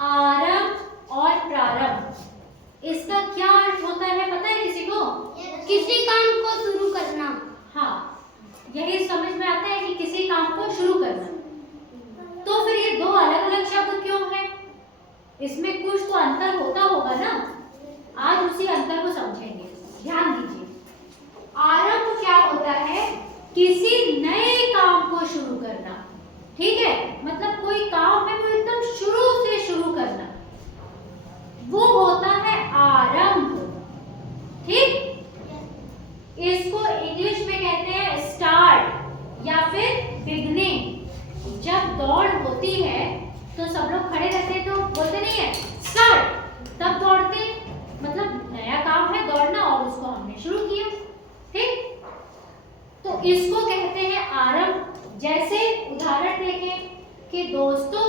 आरंभ और प्रारंभ, इसका क्या अर्थ होता है पता है किसी को? किसी काम को शुरू करना। हाँ, यही समझ में आता है कि किसी काम को शुरू करना। तो फिर ये दो अलग अलग शब्द क्यों हैं? इसमें कुछ तो अंतर होता होगा ना। आज उसी अंतर को समझेंगे, ध्यान दीजिए। आरंभ क्या होता है? किसी नए काम को शुरू करना, ठीक है? मतलब कोई काम है वो एकदम शुरू से शुरू करना, वो होता है आरंभ, ठीक? इसको इंग्लिश में कहते हैं स्टार्ट या फिर बिगनिंग। जब दौड़ होती है तो सब लोग खड़े रहते हैं तो बोलते नहीं है स्टार्ट, तब दौड़ते, मतलब नया काम है दौड़ना और उसको हमने शुरू किया, ठीक? तो इसको कहते हैं आरंभ। जैसे उदाहरण देखें कि दोस्तों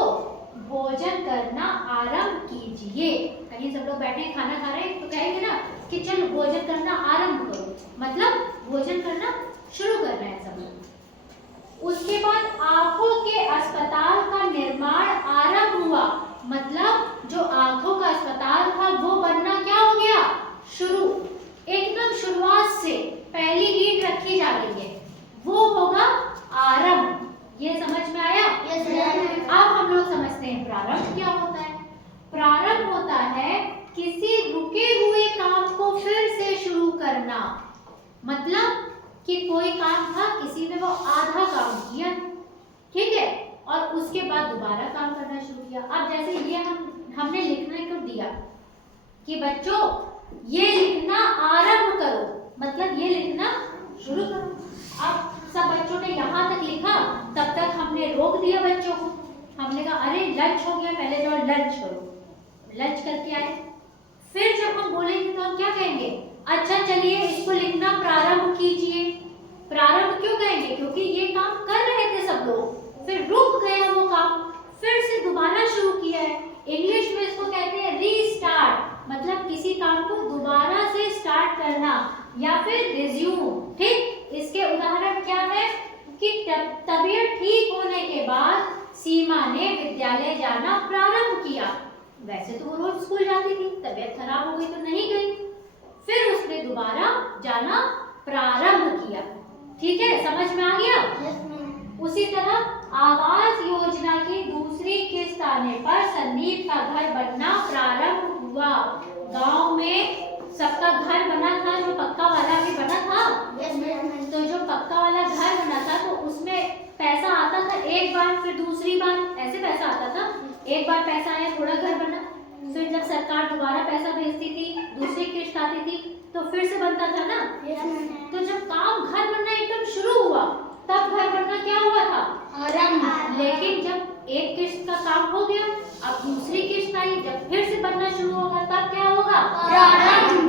भोजन करना आरंभ कीजिए। कहीं सब लोग बैठे खाना खा रहे हैं तो कहेंगे ना कि चलो भोजन करना आरंभ करो, मतलब भोजन करना शुरू करना है सब लोग। उसके बाद आंखों के अस्पताल का निर्माण आरंभ हुआ, मतलब जो आंखों का अस्पताल था वो बनना क्या हो गया? शुरू। एकदम शुरुआत से पहली ईंट रखी जा रही है, वो होगा आरंभ। ये समझ में आया? अब हम लोग समझते हैं प्रारंभ क्या होता है। प्रारंभ होता है किसी रुके हुए काम को फिर से शुरू करना, मतलब कि कोई काम था, किसी ने वो आधा काम किया, ठीक है, और उसके बाद दोबारा काम करना शुरू किया। अब जैसे ये हमने लिखने को दिया कि बच्चों ये लिखना आरंभ करो, मतलब ये लिखना शुरू करो। अब सब बच्चों ने यहाँ तक लिखा, तब तक हमने रोक दिया बच्चों को। हमने कहा अरे लंच हो गया, पहले जाओ लंच करो। लंच करके आए, फिर जब हम बोलेंगे तो हम क्या कहेंगे? अच्छा चलिए इसको लिखना प्रारंभ कीजिए। प्रारंभ क्यों कहेंगे? क्योंकि ये काम कर रहे थे सब लोग, फिर रुक गया वो काम, फिर से दोबारा शुरू किया है। इंग्लिश में इसको कहते हैं रीस्टार्ट, मतलब किसी काम को दोबारा से स्टार्ट करना या फिर रिज्यूम, ठीक? इसके उदाहरण क्या है कि तबीयत ठीक होने के बाद सीमा ने विद्यालय जाना प्रारंभ किया। वैसे तो वो रोज स्कूल जाती थी, तबीयत खराब हो गई तो नहीं गई, फिर उसने दोबारा जाना प्रारंभ किया, ठीक है? समझ में आ गया? उसी तरह आवास योजना की दूसरी किस्त आने पर संदीप का घर बनना प्रारंभ हुआ। गांव में सबका घर बना था, जो पक्का वाला भी बना था, तो जो पक्का वाला घर बना था तो उसमें पैसा आता था एक बार, फिर दूसरी बार ऐसे पैसा आता था। एक बार पैसा आया, थोड़ा घर बना, फिर जब सरकार दोबारा पैसा भेजती थी, दूसरी किस्त आती थी, तो फिर से बनता था ना। तो जब काम घर बनना एकदम शुरू हुआ, तब घर बनना क्या हुआ था? आरंभ। लेकिन जब एक किस्त का काम हो गया, अब दूसरी किस्त आई, जब फिर से बनना शुरू होगा, तब क्या होगा? प्रारंभ।